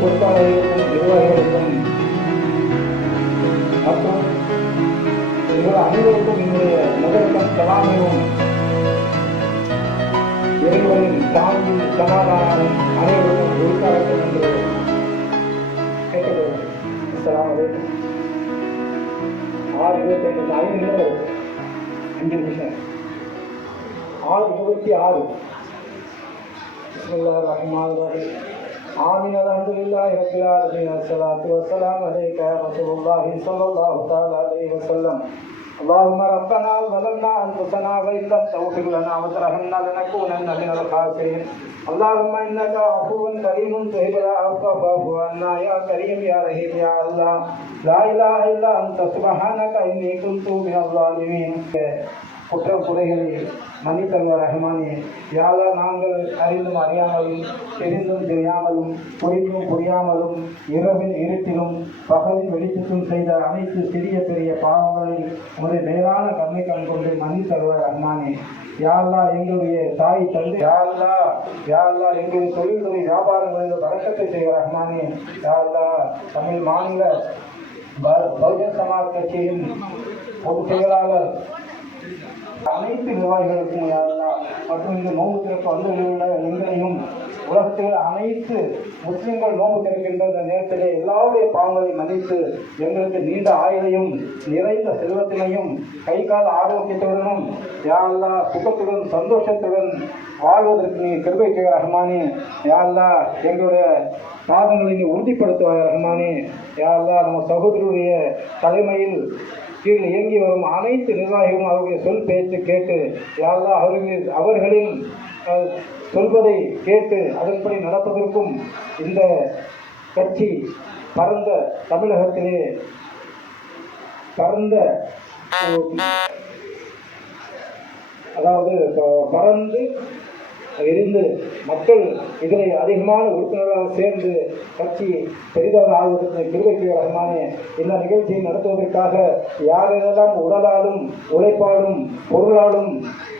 பொறுப்பாளர்களுக்கும் நிர்வாகிகளுக்கும் மற்றும் இவர்கள் அனைவருக்கும் என்னுடைய முதற்கம் சலாமையும் இறைவனின் சாந்தி சமாதானம் அனைவருக்கும் உறுத்தார்கள் என்று கேட்கிறோம். அஸ்ஸலாமு அலைக்கும். 6:25 5 நிமிடம் 5 நிமிஷம் 6:26. பிஸ்மில்லாஹிர் ரஹ்மானிர் ரஹீம். ஆமீன். அல்ஹம்துலில்லாஹி ரப்பில் ஆலமீன். வஸ்ஸலாத்து வஸ்ஸலாமு அலைக யா ரசூலுல்லாஹி ஸல்லல்லாஹு தஆலா அலைஹி வஸல்லம். اللهم ربنا ظلمنا انفسنا وان لم تغفر لنا وترحمنا لنكونن من الخاسرين. اللهم انك عفو كريم تحب العفو فاعف عنا يا كريم يا رحيم يا الله. لا اله الا انت سبحانك اني كنت من الظالمين. குற்றம் குறைகளை மன்னித்தருவார் ரஹ்மானே. யாரா நாங்கள் அறிந்தும் அறியாமலும் தெரிந்தும் தெரியாமலும் புரிந்தும் புரியாமலும் இரவின் இருட்டிலும் பகலின் வெளிச்சத்தும் செய்த அனைத்து சிறிய பெரிய பாவங்களை உங்களுடைய மேலான கண்ணை கண் கொண்டு மன்னித்தருவார் ரஹ்மானே. யாரா எங்களுடைய தாய் தந்தை யாரா எங்களுடைய தொழில்துறை வியாபாரங்களில் வழக்கத்தை செய்கிற ரஹ்மானே. யாரா தமிழ் மாநில பகுஜன் சமாஜ் கட்சியின் பொதுச் செயலாளர் அனைத்து நிர்வாகிகளுக்கும் மற்றும் இந்த நோன்பு திறப்பு வந்துள்ள எங்களையும் உலகத்தில் அனைத்து முஸ்லிம்கள் நோன்பு திறக்கின்ற இந்த நேரத்திலே எல்லாருடைய பாவங்களை மன்னித்து எங்களுக்கு நீண்ட ஆயுளையும் நிறைந்த செல்வத்தினையும் கை கால ஆரோக்கியத்துடனும் யாழ்லா சுகத்துடன் சந்தோஷத்துடன் வாழ்வதற்கு நீ கிருபை செய்கிற ரஹ்மானே. யாழ்லா எங்களுடைய பாதங்களை நீ உறுதிப்படுத்துவாய் ரஹ்மானே. யாழ்லா நம்ம சகோதரருடைய தலைமையில் கீழ் இயங்கி வரும் அனைத்து நிர்வாகிகளும் அவருடைய சொல் பேச்சு கேட்டு யாரா அவர்களின் சொல்வதை கேட்டு அதன்படி நடப்பதற்கும் இந்த கட்சி பரந்த தமிழகத்திலே பறந்து இருந்து மக்கள் இதில் அதிகமான உறுப்பினர்களாக சேர்ந்து கட்சி பெரிதாக ஆகுவதற்கு கிருபை செய்கிற ரஹ்மானே. இந்த நிகழ்ச்சியை நடத்துவதற்காக யாரெல்லாம் உடலாலும் உழைப்பாலும் பொருளாலும்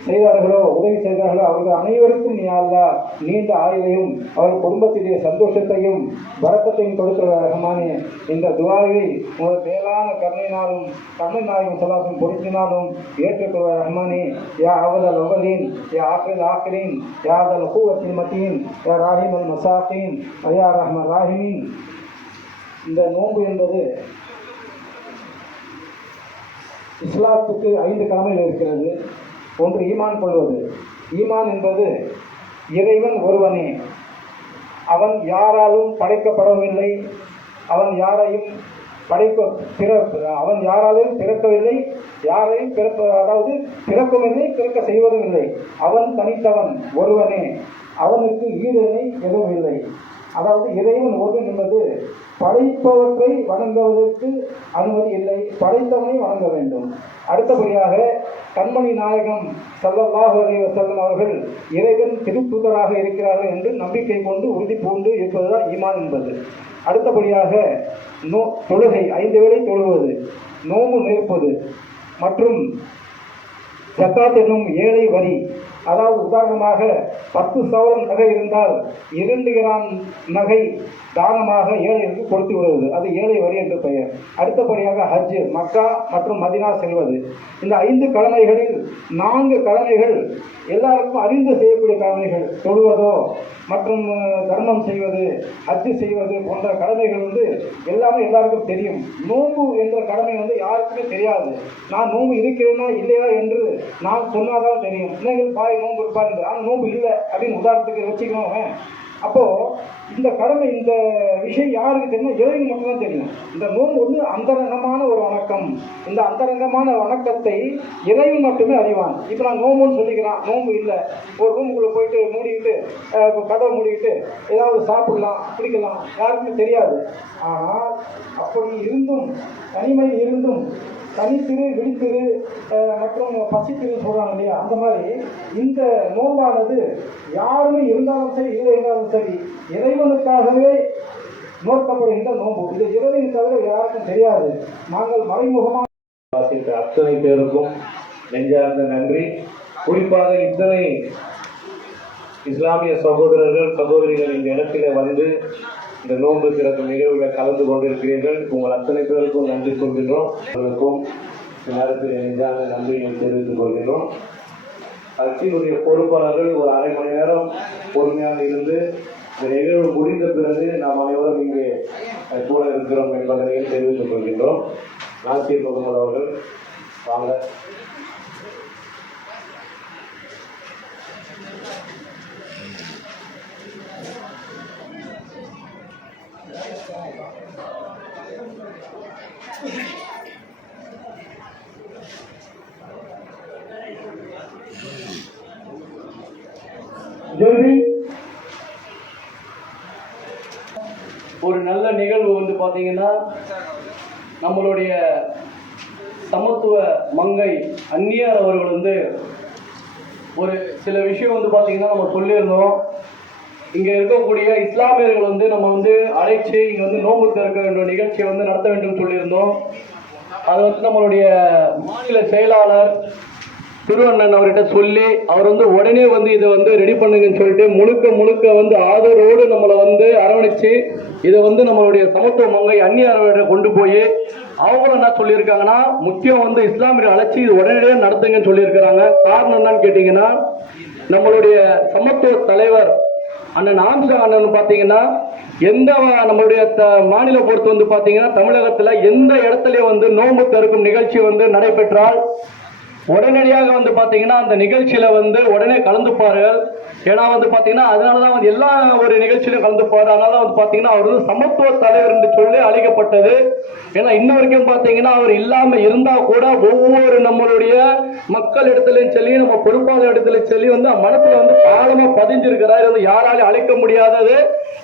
செய்தார்களோ உதவி செய்தார்களோ அவர்கள் அனைவருக்கும் நீ அல்லாஹ் நீண்ட ஆயுளையும் அவர்கள் குடும்பத்திலே சந்தோஷத்தையும் வரக்கத்தையும் கொடுக்கிற ரஹ்மானே. இந்த துஆவை உங்கள் மேலான கருணையினாலும் கருணை நாயகம் ஸல்லல்லாஹு பொருத்தினாலும் ஏற்றுக்கொள்கிற ரஹ்மானே. யா அவதல் அவலீன் யா ஆகிர் ஆகிரீன் யா தல் குவத்தில் மத்தீன் யா ராஹிமல் மசாகீன் யா ரஹ்மர் ராஹிமீன். இந்த நோன்பு என்பது இஸ்லாத்துக்கு 5 கடமைகள் இருக்கிறது. ஒன்று ஈமான் கொள்வது. ஈமான் என்பது இறைவன் ஒருவனே, அவன் யாராலும் படைக்கப்படவில்லை, அவன் யாராலும் பிறக்கவில்லை, யாரையும் பிறக்கவில்லை, பிறக்க செய்வதும் இல்லை. அவன் தனித்தவன் ஒருவனே, அவனுக்கு ஈடுணை எதுவும் இல்லை. அதாவது இறைவன் ஒருவன் என்பது படைப்பவற்றை வணங்குவதற்கு அனுமதி இல்லை, படைத்தவனை வணங்க வேண்டும். அடுத்தபடியாக கண்மணி நாயகம் ஸல்லல்லாஹு அலைஹி வஸல்லம் அவர்கள் இறைவன் திருத்தூதராக இருக்கிறார்கள் என்று நம்பிக்கை கொண்டு உறுதி பூண்டு இருப்பதுதான் ஈமான் என்பது. அடுத்தபடியாக தொழுகை 5 வேளை தொழுவது, நோன்பு நிற்பது மற்றும் ஜக்காத் என்னும் ஏழை வரி. அதாவது உதாரணமாக 10 சவரன் நகை இருந்தால் 2 கிராம் நகை தானமாக ஏழைகளுக்கு கொடுத்து விடுவது, அது ஏழை வரி என்று பெயர். அடுத்தபடியாக ஹஜ், மக்கா மற்றும் மதினா செல்வது. இந்த 5 கடமைகளில் 4 கடமைகள் எல்லாருக்கும் அறிந்து செய்யக்கூடிய கடமைகள். தொழுவதோ மற்றும் தர்மம் செய்வது, ஹஜ் செய்வது போன்ற கடமைகள் எல்லாமே எல்லாருக்கும் தெரியும். நோன்பு என்ற கடமை யாருக்குமே தெரியாது. நான் நோன்பு இருக்கிறேனா இல்லையா என்று நான் சொன்னாதான் தெரியும். பிள்ளைகள் பாய் நோன்பு இருப்பாரு, ஆனால் நோன்பு இல்லை அப்படின்னு உதாரணத்துக்கு வச்சுக்கணும். அப்போ இந்த கடமை, இந்த விஷயம் யாருக்கு தெரியும்? இறைவனுக்கு மட்டும்தான் தெரியும். இந்த நோன்பு அந்தரங்கமான ஒரு வணக்கம். இந்த அந்தரங்கமான வணக்கத்தை இறைவன் மட்டுமே அறிவான். இப்போ நான் நோம்புன்னு சொல்லிக்கிறான், நோன்பு இல்லை. ஒரு ரூமுக்குள்ளே போயிட்டு மூடிக்கிட்டு கதவை மூடிக்கிட்டு ஏதாவது சாப்பிடலாம் குடிக்கலாம், யாருக்குமே தெரியாது. ஆனால் அப்படி இருந்தும், தனிமை இருந்தும், தனித்திரு விழித்திரு மற்றும் பசித்திரு சொல்கிறாங்க இல்லையா, அந்த மாதிரி இந்த நோன்பானது யாருமே இருந்தாலும் சரி இல்லை இருந்தாலும் சரி இறைவனுக்காகவே நோக்கப்படுகின்ற நோன்பு. இது இறைவனை தவிர யாருக்கும் தெரியாது. நாங்கள் மறைமுகமாக வாசித்த அத்தனை பேருக்கும் நெஞ்சார்ந்த நன்றி. குறிப்பாக இத்தனை இஸ்லாமிய சகோதரர்கள் சகோதரிகள் இந்த இடத்திலே வந்து இந்த நோன்பு திறக்கும் நிகழ்வுகளை கலந்து கொண்டிருக்கிறீர்கள். உங்கள் அத்தனை பேருக்கும் நன்றி சொல்கின்றோம். உங்களுக்கும் நேரத்தில் நெஞ்சான நன்றியை தெரிவித்துக் கொள்கின்றோம். கட்சியினுடைய பொறுப்பாளர்கள் ஒரு அரை மணி நேரம் பொறுமையாக இருந்து இந்த நிகழ்வு முடிந்த பிறகு நாம் அனைவரும் இங்கே கூட இருக்கிறோம் என்பதனையும் தெரிவித்துக் கொள்கின்றோம். நாசிர் முகமது அவர்கள் வாங்க. ஒரு நல்ல நிகழ்வு வந்து பார்த்தீங்கன்னா, நம்மளுடைய சமத்துவ மங்கை அந்நியார் அவர்கள் வந்து ஒரு சில விஷயம் வந்து பார்த்தீங்கன்னா நம்ம சொல்லியிருந்தோம். இங்கே இருக்கக்கூடிய இஸ்லாமியர்கள் வந்து நம்ம வந்து அழைச்சி இங்கே வந்து நோன்பு திறக்க வேண்டிய நிகழ்ச்சியை வந்து நடத்த வேண்டும் சொல்லியிருந்தோம். அது வந்து நம்மளுடைய மாநில செயலாளர் திருவண்ணன் அவர்கிட்ட சொல்லி அவர் வந்து உடனே வந்து இதை வந்து ரெடி பண்ணுங்கன்னு சொல்லிட்டு முழுக்க வந்து ஆதரவோடு நம்மளை வந்து அரவணைச்சு இதை வந்து நம்மளுடைய சமத்துவ மங்கை அந்நியார்கிட்ட கொண்டு போய் அவங்களும் என்ன சொல்லியிருக்காங்கன்னா, முக்கியம் வந்து இஸ்லாமியர் அழைச்சி இது உடனடியாக நடத்துங்கன்னு சொல்லியிருக்கிறாங்க. காரணம் என்னன்னு கேட்டீங்கன்னா, நம்மளுடைய சமத்துவ தலைவர் அண்ணன் ஆம்சா அண்ணன் பார்த்தீங்கன்னா எந்த நம்மளுடைய மாநில பொறுத்து வந்து பார்த்தீங்கன்னா தமிழகத்தில் எந்த இடத்துலையும் வந்து நோன்பு திறக்கும் நிகழ்ச்சி வந்து நடைபெற்றால் உடனடியாக வந்து பார்த்தீங்கன்னா அந்த நிகழ்ச்சியில வந்து உடனே கலந்துப்பார்கள். ஏன்னா வந்து பார்த்தீங்கன்னா அதனாலதான் வந்து எல்லா ஒரு நிகழ்ச்சியிலும் கலந்துப்பாரு. அதனால வந்து பார்த்தீங்கன்னா அவர் வந்து சமத்துவ தலைவர் என்று சொல்லி அழைக்கப்பட்டது. ஏன்னா இன்ன வரைக்கும் பார்த்தீங்கன்னா அவர் இல்லாம இருந்தா கூட ஒவ்வொரு நம்மளுடைய மக்கள் இடத்துலையும் சொல்லி நம்ம பொறுப்பாளர் இடத்துலையும் சொல்லி வந்து மனசுல வந்து ஆழமா பதிஞ்சிருக்கிறார். இது வந்து யாராலையும் அழைக்க முடியாதது.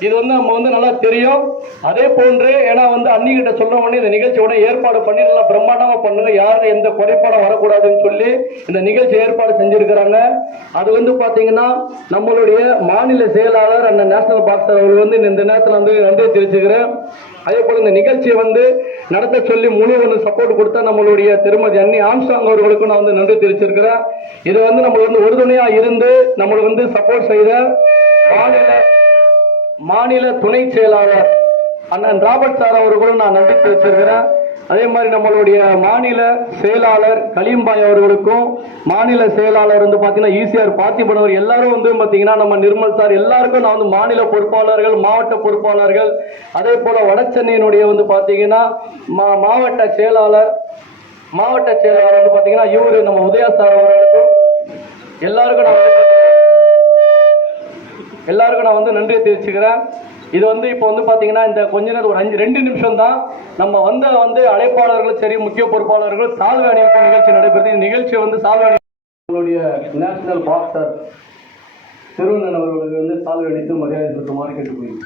இது வந்து நம்ம வந்து நல்லா தெரியும். அதே போன்று ஏன்னா வந்து அன்னிகிட்ட சொல்ல உடனே இந்த நிகழ்ச்சியோட ஏற்பாடு பண்ணி நல்லா பிரம்மாண்டமா பண்ணுங்க, யாரும் எந்த குறைபாடும் வரக்கூடாதுன்னு சொல்லி இந்த நிகழ்ச்சி ஏற்பாடு செஞ்சிருக்கிறாங்க. அது வந்து பாத்தீங்கன்னா நம்மளுடைய மாநில செயலாளர் அண்ணன் நேஷனல் பாக்ஸர் அவர்கள் வந்து இந்த நேரத்தில் வந்து நன்றி தெரிவிச்சுக்கிறேன். அதே போல இந்த நிகழ்ச்சியை வந்து நடத்த சொல்லி முழு சப்போர்ட் கொடுத்த நம்மளுடைய திருமதி அன்னி ஆம்ஸ்டாங் அவர்களுக்கும் நான் வந்து நன்றி தெரிவிச்சிருக்கிறேன். இது வந்து நம்மளுக்கு வந்து உறுதுணையா இருந்து நம்மளுக்கு வந்து சப்போர்ட் செய்த மாநில துணை செயலாளர் அண்ணன் ராபர்ட் சார் அவர்களும் நான் நன்றி தெரிவிச்சிருக்கிறேன். அதே மாதிரி நம்மளுடைய மாநில செயலாளர் கலீம்பாய் அவர்களுக்கும் மாநில செயலாளர் வந்து பார்த்தீங்கன்னா ஈசிஆர் பார்த்திபன் அவர் எல்லாரும் வந்து பார்த்தீங்கன்னா நம்ம நிர்மல் சார் எல்லாருக்கும் நான் வந்து மாநில பொறுப்பாளர்கள் மாவட்ட பொறுப்பாளர்கள் அதே போல வடசென்னையினுடைய வந்து பார்த்தீங்கன்னா மாவட்ட செயலாளர் வந்து பார்த்தீங்கன்னா இவரு நம்ம உதயா சார் அவர்களுக்கும் எல்லாருக்கும் நான் வந்து நன்றியை தெரிவிச்சுக்கிறேன். இது வந்து இப்போ வந்து பார்த்தீங்கன்னா இந்த கொஞ்ச நேரம் ஒரு 2 நிமிஷம் தான் நம்ம வந்து அழைப்பாளர்களும் சரி முக்கிய பொறுப்பாளர்கள் சால்வை அணிவிக்கும் நிகழ்ச்சி நடைபெறுது. இந்த நிகழ்ச்சி வந்து சால்வை அணிவங்களுடைய நேஷனல் பாக்ஸர் திருவண்ணன் அவர்களுக்கு வந்து சால்வை அணித்து மரியாதை செலுத்துமாறு கேட்டுக்கொள்கிறேன்.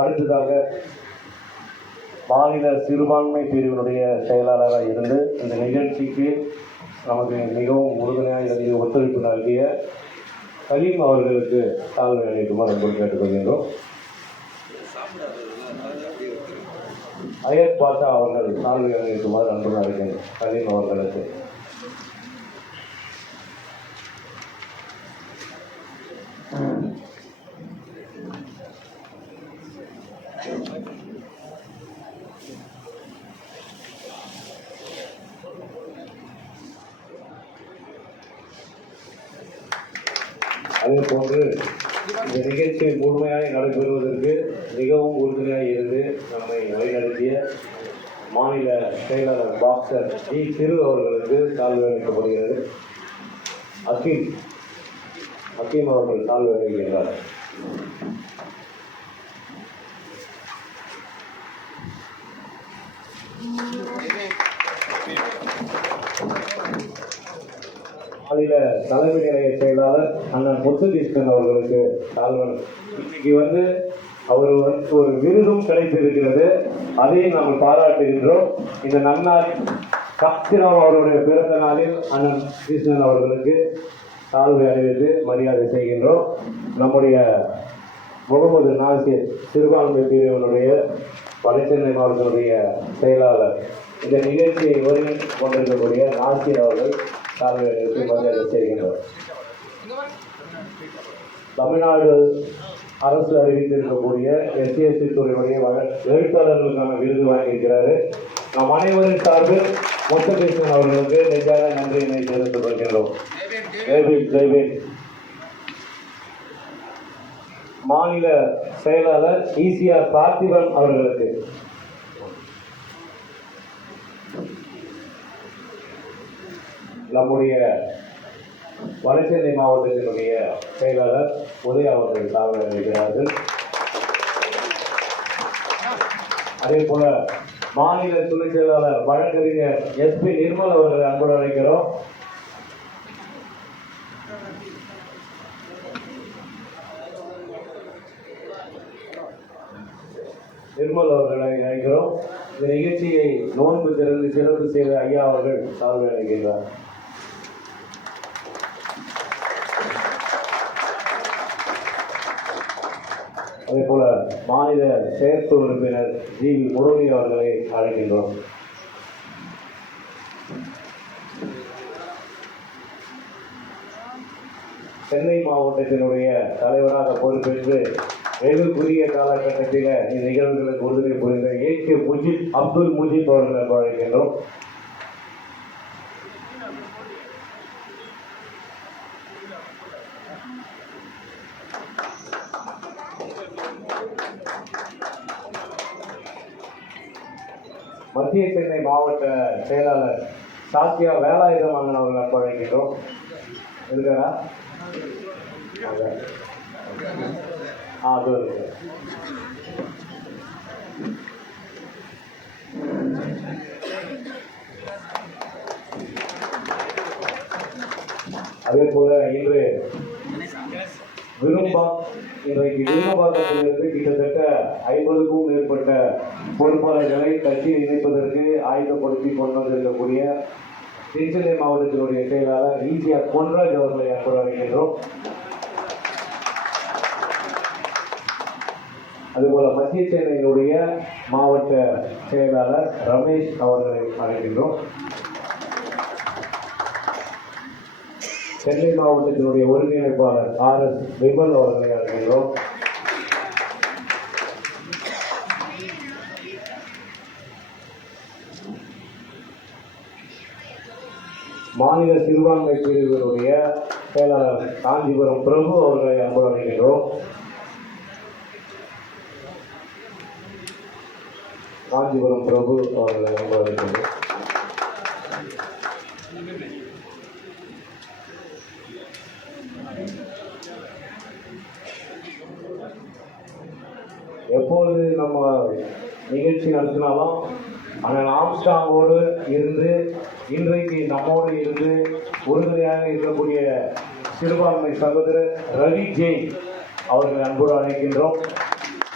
அடுத்ததாக மாநில சிறுபான்மை பிரிவினுடைய செயலாளராக இருந்து இந்த நிகழ்ச்சிக்கு நமக்கு மிகவும் உறுதுணையாக ஒத்துழைப்பு நல்கிய கலீம் அவர்களுக்கு சால்வை அளிக்குமாறு அன்போடு கேட்டுக்கொள்கின்றோம். அயத் பாஷா அவர்கள் சால்வை அளிக்குமாறு அன்போடு அழைக்கின்றோம். கலீம் அவர்களுக்கு அதே போன்று இந்த நிகழ்ச்சி முழுமையாக நடைபெறுவதற்கு மிகவும் உறுதுணையாக இருந்து நம்மை வழிநடத்திய மாநில செயலாளர் பாக்ஸர் திரு அவர்களுக்கு சால்வை அளிக்கப்படுகிறது. அக்கீம் அவர்கள் சால்வை அளிக்கின்றார். மாநில தலைமை நிலைய செயலாளர் அண்ணன் முத்துகிருஷ்ணன் அவர்களுக்கு சால்வன். இன்னைக்கு வந்து அவர் வந்து ஒரு விருதும் கிடைத்திருக்கிறது, அதையும் நாங்கள் பாராட்டுகின்றோம். இந்த நன்னாள் காசிராம் அவருடைய பிறந்த நாளில் அண்ணன் கிருஷ்ணன் அவர்களுக்கு சால்வை அணிவித்து மரியாதை செய்கின்றோம். நம்முடைய முகமது நாசிர் சிறுபான்மை பிரிவினுடைய வடசென்னை மாவட்டத்தினுடைய செயலாளர் இந்த நிகழ்ச்சியை ஒருங்கிணைத்து கொண்டிருக்கக்கூடிய நாசிர் அவர்கள் சால்வை அணிவித்து மரியாதை செய்கின்றோம். தமிழ்நாடு அரசு அறிவித்திருக்கக்கூடிய எஸ்சிஎஸ்டி துறையுடைய எழுத்தாளர்களுக்கான விருது வாங்கியிருக்கிறாரு. நம் அனைவரின் சார்பில் முத்தகிருஷ்ணன் அவர்களுக்கு நெஞ்சாக நன்றியினை தெரிவித்துக் கொள்கின்றோம். மாநில செயலாளர் ஈசிஆர் பார்த்திபன் அவர்களுக்கு நம்முடைய வடசென்னை மாவட்டத்தினுடைய செயலாளர் உதய அவர்கள் சால்வை அளிக்கிறார்கள். அதே போல மாநில துணை செயலாளர் வழக்கறிஞர் SP நிர்மல் அவர்களை அன்புடன் அழைக்கிறோம். நிர்மல் அவர்களை அழைக்கிறோம். இந்த நிகழ்ச்சியை நோன்பு திறந்து சிறப்பு செய்த ஐயா அவர்கள் சால்வை அளிக்கிறார். அதே போல மாநில செயற்குழு உறுப்பினர் ஜி முரளி அவர்களை அழைக்கின்றோம். சென்னை மாவட்டத்தினுடைய தலைவராக பொறுப்பேற்று வெகு குறுகிய காலகட்டத்தில் இந்நிகழ்வுகளுக்கு உறுதுணை புரிந்த ஏகே முஜிப் அப்துல் முஜிப் அவர்களை அழைக்கின்றோம். மத்திய சென்னை மாவட்ட செயலாளர் சாத்தியா வேலாயுதமாங்கன் அவர்கள் அழைக்கின்றோம். இருக்காரா? அது இருக்கு. அதே போல இன்று இன்றைக்கு விரும்பாக்கத்திலிருந்து கிட்டத்தட்ட 50க்கும் மேற்பட்ட பொறுப்பாளர்களை கட்சியில் இணைப்பதற்கு ஆயுதப்படுத்தி கொண்டு வந்திருக்கக்கூடிய தென்சென்னை மாவட்டத்தினுடைய செயலாளர் ஈசிஆர் பொன்ராஜ் அவர்களை அழைக்கின்றோம். அதுபோல மத்திய சென்னையினுடைய மாவட்ட செயலாளர் ரமேஷ் அவர்களை அழைக்கின்றோம். சென்னை மாவட்டத்தினுடைய ஒருங்கிணைப்பாளர் RS விமல் அவர்களை அழைக்கின்றோம். மாநில சிறுபான்மை பிரிவினுடைய செயலாளர் காஞ்சிபுரம் பிரபு அவர்களை அன்பு அழைக்கின்றோம். காஞ்சிபுரம் பிரபு அவர்களை அன்பு அழைக்கின்றோம். எப்போது நம்ம நிகழ்ச்சி நடத்தினாலும் அண்ணன் ஆம்ஸ்டாங்கோடு இருந்து இன்றைக்கு நம்மோடு இருந்து உறுதுணையாக இருக்கக்கூடிய சிறுபான்மை சகோதரர் ரவி ஜெயின் அவர்களை அன்போடு அழைக்கின்றோம்.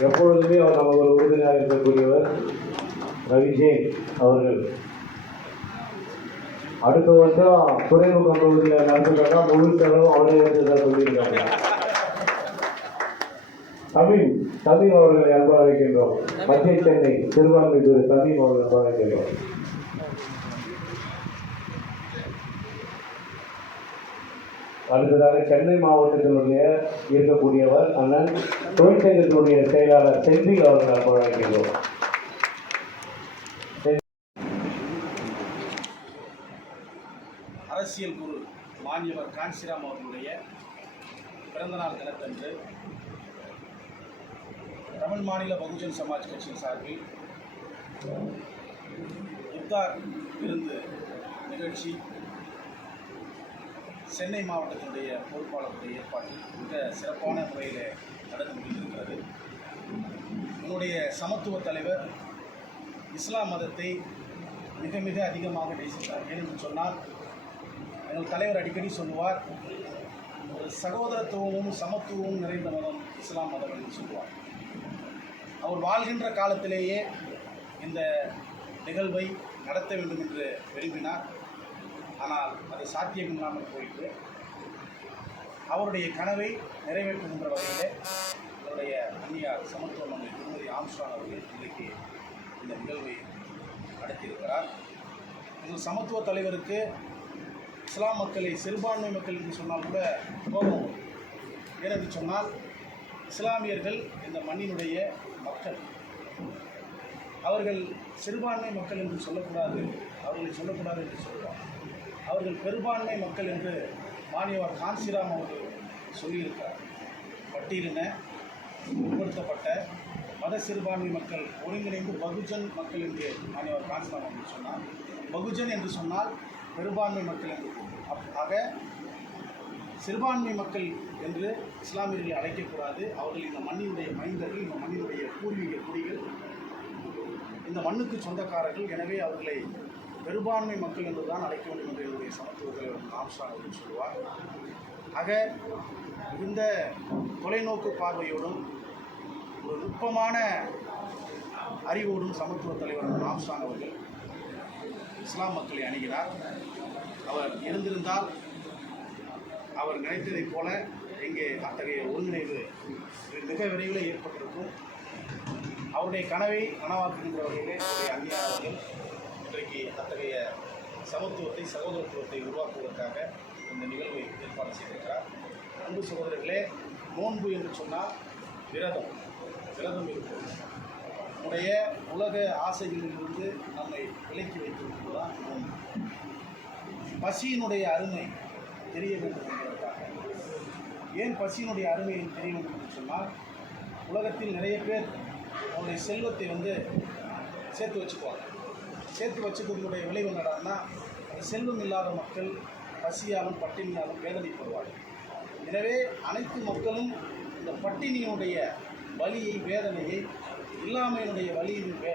எப்பொழுதுமே அவர் நம்ம ஒரு உறுதுணையாக இருக்கக்கூடியவர் ரவி ஜெயின் அவர்கள். அடுத்த வருஷம் துறைமுகம் பகுதியில் நடத்துகிறதா முழு செலவும் அவரே வந்து சொல்லியிருக்காங்க. சமீம் அவர்களை அன்பு அழைக்கின்றோம். மத்திய சென்னை சிறுபான்மை துறை சமீம் அவர்கள் அன்பு அழைக்கின்றோம். அடுத்ததாக சென்னை மாவட்டத்தினுடைய இருக்கக்கூடியவர் அண்ணன் தொழிற்சங்கத்தினுடைய செயலாளர் செந்தில் அவர்கள் அன்பு அழைக்கின்றோம். அரசியல் குரு மாண்புவர் காஞ்சிராம் அவர்களுடைய பிறந்தநாள் தினத்தன்று தமிழ் மாநில பகுஜன் சமாஜ் கட்சியின் சார்பில் இஃப்தார் விருந்து நிகழ்ச்சி சென்னை மாவட்டத்தினுடைய பொறுப்பாளருடைய ஏற்பாட்டில் மிக சிறப்பான முறையில் நடந்து முடிந்திருக்கிறது. என்னுடைய சமத்துவ தலைவர் இஸ்லாம் மதத்தை மிக மிக அதிகமாக நேசித்தார். ஏனென்று சொன்னால் எங்கள் தலைவர் அடிக்கடி சொல்லுவார், ஒரு சகோதரத்துவமும் சமத்துவமும் நிறைந்த மதம் இஸ்லாம் மதம் என்று சொல்லுவார். அவர் வாழ்கின்ற காலத்திலேயே இந்த நிகழ்வை நடத்த வேண்டும் என்று விரும்பினார். ஆனால் அது சாத்தியமில்லாமல் போயிட்டு அவருடைய கனவை நிறைவேற்றுகின்ற வகையிலே அவருடைய அந்நியார் சமத்துவ மங்கை திருமதி ஆம்ஸ்ட்ராங் அவர்கள் இன்றைக்கு இந்த நிகழ்வை நடத்தியிருக்கிறார். இந்த சமத்துவ தலைவருக்கு இஸ்லாம் மக்களை சிறுபான்மை மக்கள் என்று சொன்னால் கூட கோபம். ஏனென்று சொன்னால் இஸ்லாமியர்கள் இந்த மண்ணினுடைய மக்கள். அவர்கள் சிறுபான்மை மக்கள் என்று சொல்லக்கூடாது, அவர்களை சொல்லக்கூடாது என்று சொல்லுவார். அவர்கள் பெரும்பான்மை மக்கள் என்று மாநியவர் கான்சிராம் அவர்கள் சொல்லியிருக்கிறார். பட்டியலின உட்படுத்தப்பட்ட மத சிறுபான்மை மக்கள் ஒருங்கிணைந்து பகுஜன் மக்கள் என்று மாநியவர் கான்சிராம் அவர்கள் சொன்னார். பகுஜன் என்று சொன்னால் பெரும்பான்மை மக்கள் என்று. ஆக சிறுபான்மை மக்கள் என்று இஸ்லாமியர்களை அழைக்கக்கூடாது. அவர்கள் இந்த மண்ணினுடைய மைந்தர்கள், இந்த மண்ணினுடைய பூர்வீக குடிகள், இந்த மண்ணுக்கு சொந்தக்காரர்கள். எனவே அவர்களை பெரும்பான்மை மக்கள் என்று தான் அழைக்க வேண்டும் என்று என்னுடைய சமத்துவ தலைவர் ஆம்ஸ்ட்ராங் அவர்கள் சொல்லுவார். ஆக இந்த தொலைநோக்கு பார்வையோடும் ஒரு நுட்பமான அறிவோடும் சமத்துவ தலைவர் ஆம்ஸ்ட்ராங் அவர்கள் இஸ்லாம் மக்களை அணுகிறார். அவர் இருந்திருந்தால் அவர் நினைத்ததைப் போல இங்கே அத்தகைய ஒருங்கிணைவு மிக விரைவில் ஏற்பட்டிருக்கும். அவருடைய கனவை நனவாக்குகின்ற வகையிலே அவருடைய அந்நியார் அவர்கள் இன்றைக்கு அத்தகைய சமத்துவத்தை, சகோதரத்துவத்தை உருவாக்குவதற்காக இந்த நிகழ்வை ஏற்பாடு செய்திருக்கிறார். அன்பு சகோதரர்களே, நோன்பு என்று சொன்னால் விரதம் இருக்கும். நம்முடைய உலக ஆசைகளிலிருந்து நம்மை விலக்கி வைத்திருப்பது தான் நோன்பு. பசியினுடைய அருமை தெரிய வேண்டும் என்பதற்காக. ஏன் பசியினுடைய அருமை தெரிய வேண்டும் என்று சொன்னால், உலகத்தில் நிறைய பேர் அவருடைய செல்வத்தை சேர்த்து வச்சுக்குவாங்க. சேர்த்து வச்சுக்கிறதுடைய விளைவு என்னடான்னா, செல்வம் இல்லாத மக்கள் பசியாலும் பட்டினியாலும் வேதனைப்படுவார்கள். எனவே அனைத்து மக்களும் இந்த பட்டினியினுடைய வலியை, வேதனையை, இல்லாமையினுடைய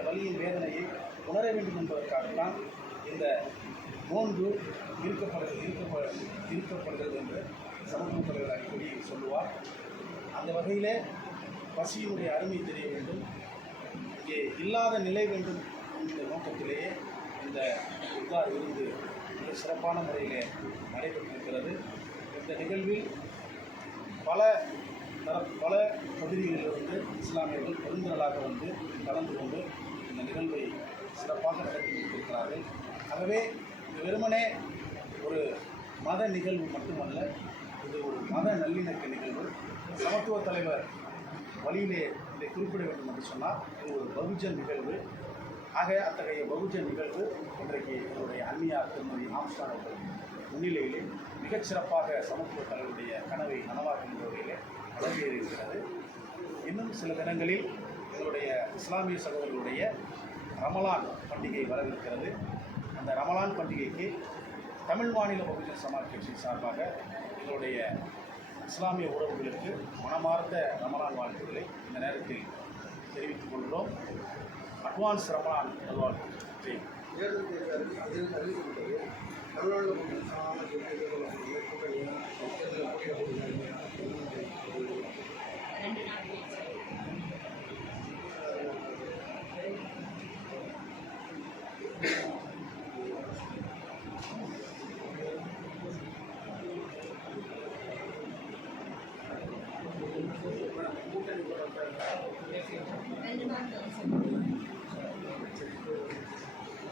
வலியின் வேதனையை உணர வேண்டும் என்பதற்காகத்தான் இந்த நோன்பு இருக்கப்படுகிறது என்று சமத்துவ தலைவர் அடிக்கடி சொல்லுவார். அந்த வகையிலே பசியினுடைய அருமை தெரிய வேண்டும், இங்கே இல்லாத நிலை வேண்டும் என்ற நோக்கத்திலேயே இந்த இஃப்தார் விருந்து மிக சிறப்பான முறையிலே நடைபெற்றிருக்கிறது. இந்த நிகழ்வில் பல பகுதிகளிலிருந்து இஸ்லாமியர்கள் பெருந்திரளாக கலந்து கொண்டு இந்த நிகழ்வை சிறப்பாக நடத்தி வைத்திருக்கிறார்கள். ஆகவே இது வெறுமனே ஒரு மத நிகழ்வு மட்டுமல்ல, இது ஒரு மத நல்லிணக்க நிகழ்வு. சமத்துவ தலைவர் வழியிலே இதை குறிப்பிட வேண்டும் என்று சொன்னால் இது ஒரு பகுஜன் நிகழ்வு. ஆக அத்தகைய பகுஜன் நிகழ்வு இன்றைக்கு என்னுடைய அந்நியார் திருமதி ஆம்ஸ்ட்ராங் அவர்கள் முன்னிலையிலே மிகச்சிறப்பாக சமத்துவ தலைவருடைய கனவை நனவாக்குகின்ற வகையிலே வழங்கியிருக்கிறது. இன்னும் சில தினங்களில் எங்களுடைய இஸ்லாமிய சகோதரர்களுடைய ரமலான் பண்டிகை வரவிருக்கிறது. அந்த ரமலான் பண்டிகைக்கு தமிழ் மாநில பகுஜன் சமாஜ் கட்சி சார்பாக எங்களுடைய இஸ்லாமிய உறவுகளுக்கு மனமார்ந்த ரமலான் வாழ்த்துக்களை இந்த நேரத்தில் தெரிவித்துக் கொள்கிறோம். அட்வான்ஸ் ரமலான் நல்வாழ்த்துக்கள்.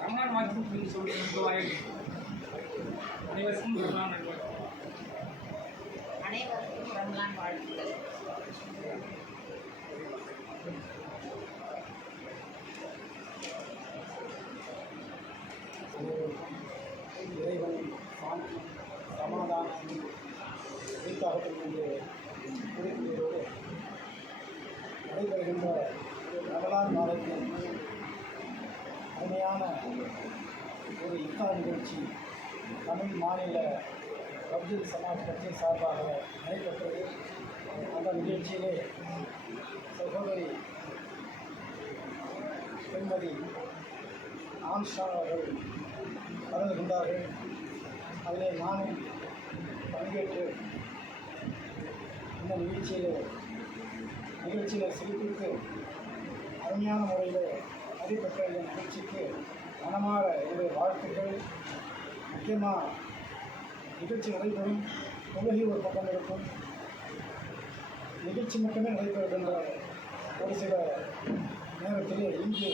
ரமலான் வாழ்த்து சொல்லுங்கள். அனைவருக்கும் ரமலான் நல்வாழ்த்துக்கள். அனைவருக்கும் ரமலான் வாழ்த்துக்கள். இறைவன் சாந்தி, சமாதானம் உரித்தாகட்டும் என்று குறிப்பிடுவதோடு நடைபெறுகின்ற ரமலான் மாதத்தின் அருமையான ஒரு இஃப்தார் நிகழ்ச்சி தமிழ் மாநில பகுஜன் சமாஜ் கட்சி சார்பாக நடைபெற்றது. அந்த நிகழ்ச்சியிலே சகோதரி திருமதி ஆம்ஸ்ட்ராங் அவர்கள் கலந்து கொண்டார்கள். அதிலே நானும் பங்கேற்று இந்த நிகழ்ச்சியில் சிறப்பித்து அருமையான முறையில் நடைபெற்ற இந்த நிகழ்ச்சிக்கு மனமாற என்னுடைய வாழ்த்துக்கள். முக்கியமாக நிகழ்ச்சி நடைபெறும் தொழுகை ஒரு பக்கம் இருக்கும், நிகழ்ச்சி மட்டுமே நடைபெறுகின்ற ஒரு சில நேரத்திலே இங்கு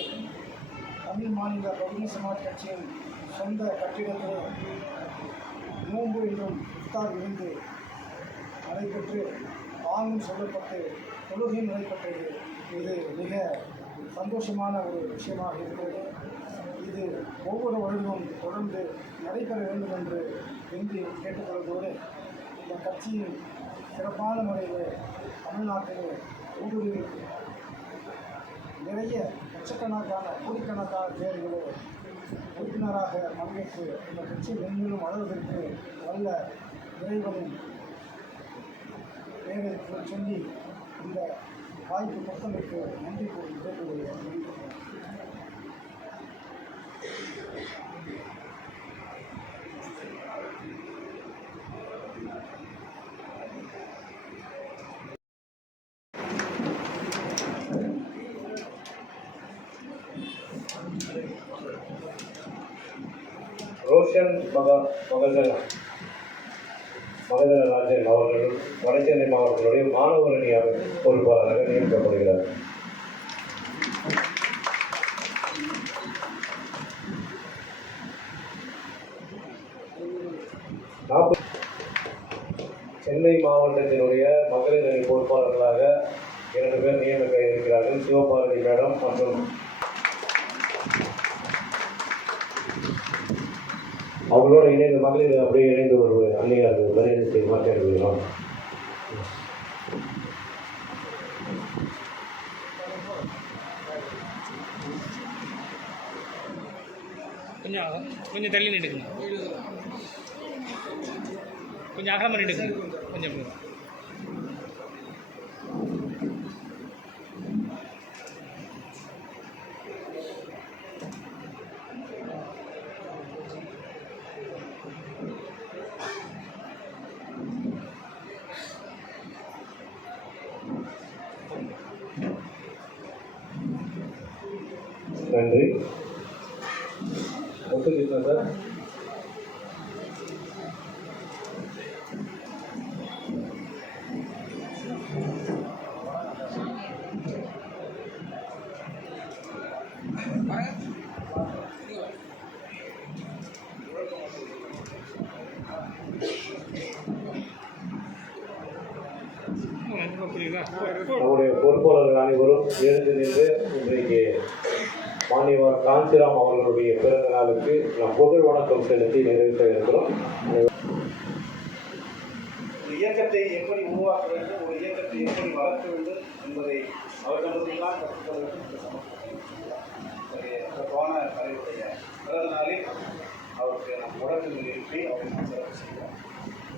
தமிழ் மாநில பகுஜன் சமாஜ் கட்சியின் சொந்த கட்டிடத்தில் நோன்பு என்றும் இஃப்தார் விருந்து நடைபெற்று பாங்கும் சொல்லப்பட்டு தொழுகையும் நடைபெற்றது. இது மிக சந்தோஷமான ஒரு விஷயமாக இருக்கிறது. இது ஒவ்வொரு வருடமும் தொடர்ந்து நடைபெற வேண்டும் என்று விரும்பி கேட்டுக்கொள்வதோடு இந்த கட்சியின் சிறப்பான முறையில் தமிழ்நாட்டிலே ஊடுருவி நிறைய லட்சக்கணக்கான கோடிக்கணக்கான பேர்களை உறுப்பினராக பங்கேற்று இந்த கட்சி மென்மேலும் வளர்வதற்கு நல்ல இறைவனின் பேரை சொல்லி இந்த வாய்ப்பு கொடுத்தமைக்கு நன்றி கூறி கேட்டுக்கொள்கிறேன். ரோஷன் மகதன ராஜன் அவர்கள் வடசென்னை மாவட்டத்தினுடைய மாணவர் அணி பொறுப்பாளராக நியமிக்கப்படுகிறார். சென்னை மாவட்டத்தினுடைய மகளிர் அணி பொறுப்பாளர்களாக 2 பேர் நியமிக்க இருக்கிறார்கள். சிவபாரதி மேடம் மற்றும் அவங்களோட இணைந்து மகளிர் அப்படியே இணைந்து ஒரு அன்னையார் மரியாதை செய்து மாற்றிருக்கிறோம். கொஞ்சம் தள்ளி நின்றுக்குங்க, கொஞ்சம் அகலமாக நின்றுக்குங்க, கொஞ்சம் நன்றி. ஒத்துக்கிட்டா சார்? நம்முடைய பொறுப்பாளர்கள் அனைவரும் எழுந்து நின்று இன்றைக்கு மாநிலர் காஞ்சிராம் அவர்களுடைய பிறந்த நாளுக்கு நாம் புகழ் வணக்கம் செலுத்தி நிறைவேற்ற இருக்கிறோம். ஒரு இயக்கத்தை எப்படி உருவாக்க வேண்டும், ஒரு இயக்கத்தை எப்படி வளர்க்க வேண்டும் என்பதை அவர்களிடம்தான் கற்றுக்கொள்ள வேண்டும். சிறப்பான தலைவருடைய பிறந்த நாளில் அவருக்கு நாம் உடலில் எழுப்பி அவரை நாம் சிறப்பு செய்வோம்.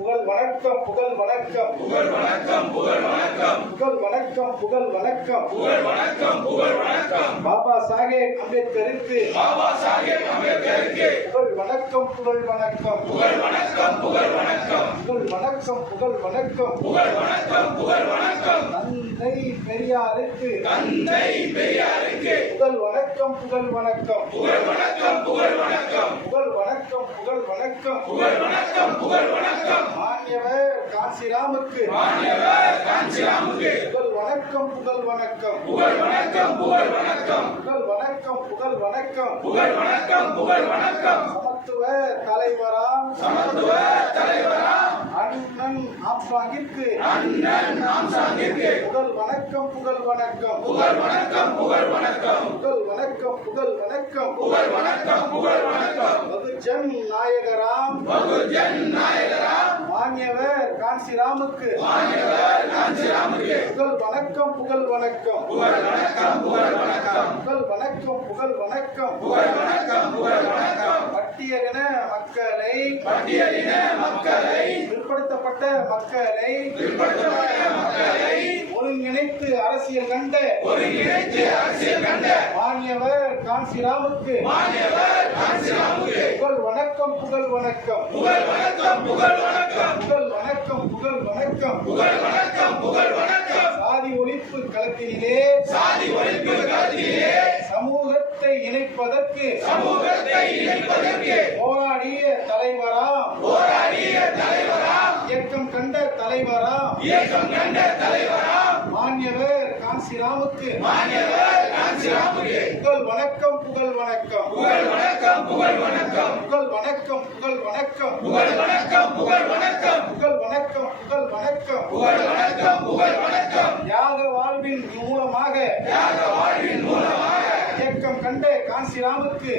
புகழ் வணக்கம், புகழ் வணக்கம், புகழ் வணக்கம், புகழ் வணக்கம், புகழ் வணக்கம், புகழ் வணக்கம், புகழ் வணக்கம், புகழ் வணக்கம். பாபா சாஹேப் அம்பேத்கருக்கு, பாபா சாஹேப் அம்பேத்கருக்கு புகழ் வணக்கம், புகழ் வணக்கம், புகழ் வணக்கம், புகழ் வணக்கம், புகழ் வணக்கம், புகழ் வணக்கம், புகழ் வணக்கம், புகழ் வணக்கம். தந்தை பெரியாருக்கு, தந்தை பெரியாருக்கு புகழ் வணக்கம், புகழ் வணக்கம், புகழ் வணக்கம், புகழ் வணக்கம், புகழ் வணக்கம், புகழ் வணக்கம், புகழ் வணக்கம், புகழ் வணக்கம். மாண்யவர் காஞ்சிராமுக்கு, மாண்யவர் காஞ்சிராமுக்கு புகழ் வணக்கம், புகழ் வணக்கம், புகழ் வணக்கம், புகழ் வணக்கம், புகழ் வணக்கம், புகழ் வணக்கம், புகழ் வணக்கம், புகழ் வணக்கம். சமத்துவ தலைவராம், சமத்துவ தலைவராம் அண்ணன் ஆம்சாங்கிற்கு, அண்ணன் ஆம்சாங்கிற்கு புகழ் வணக்கம், புகழ் வணக்கம், புகழ் வணக்கம், புகழ் வணக்கம், புகழ் வணக்கம், புகழ் வணக்கம், புகழ் வணக்கம், புகழ் வணக்கம். பகுஜன் நாயகராம், பகுஜன் நாயகராம் மாண்யவர் காஞ்சிராமுக்கு, மாண்யவர் காஞ்சிராமுக்கு புகழ் வணக்கம், புகழ் வணக்கம், புகழ் வணக்கம், புகழ் வணக்கம், புகழ் வணக்கம், புகழ் வணக்கம், புகழ் வணக்கம், புகழ் வணக்கம். பட்டியலின மக்களை, பட்டியலின மக்களை பிற்படுத்தப்பட்ட மக்களை, பிற்படுத்தப்பட்ட மக்களை ஒருங்கிணைத்து அரசியல் கண்ட, ஒருங்கிணைத்து அரசியல் கண்ட மாண்யவர் காஞ்சிராமுக்கு, மாண்யவர் காஞ்சிராமுக்கு புகழ் வணக்கம், புகழ் வணக்கம், புகழ் வணக்கம், புகழ் வணக்கம், புகழ் வணக்கம், புகழ் வணக்கம், புகழ் வணக்கம், புகழ் வணக்கம். சாதி ஒழிப்பு களத்திலே, சாதி ஒழிப்பு களத்திலே சமூகத்தை இணைப்பதற்கு, சமூகத்தை இணைப்பதற்கு போராடிய தலைவராம், போராடிய தலைவராம் இயக்கம் கண்ட தலைவரா மாண்யவர் காஞ்சிராமுக்கு புகழ் வணக்கம் புகழ் வணக்கம் புகழ் வணக்கம் புகழ் வணக்கம் புகழ் வணக்கம் புகழ் வணக்கம் புகழ் வணக்கம் புகழ் வணக்கம் புகழ் வணக்கம் புகழ் வணக்கம் புகழ் வணக்கம் புகழ் வணக்கம் யாக வாழ்வின் மூலமாக இயக்கம் கண்ட காஞ்சிராமுக்கு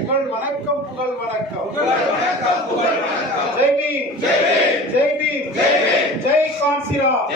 புகழ் வணக்கம் புகழ் வணக்கம் புகழ் வணக்கம் புகழ் வணக்கம் ஜெய் பீம் ஜெய் பீம் ஜெய் பீம் ஜெய் காஞ்சிராம்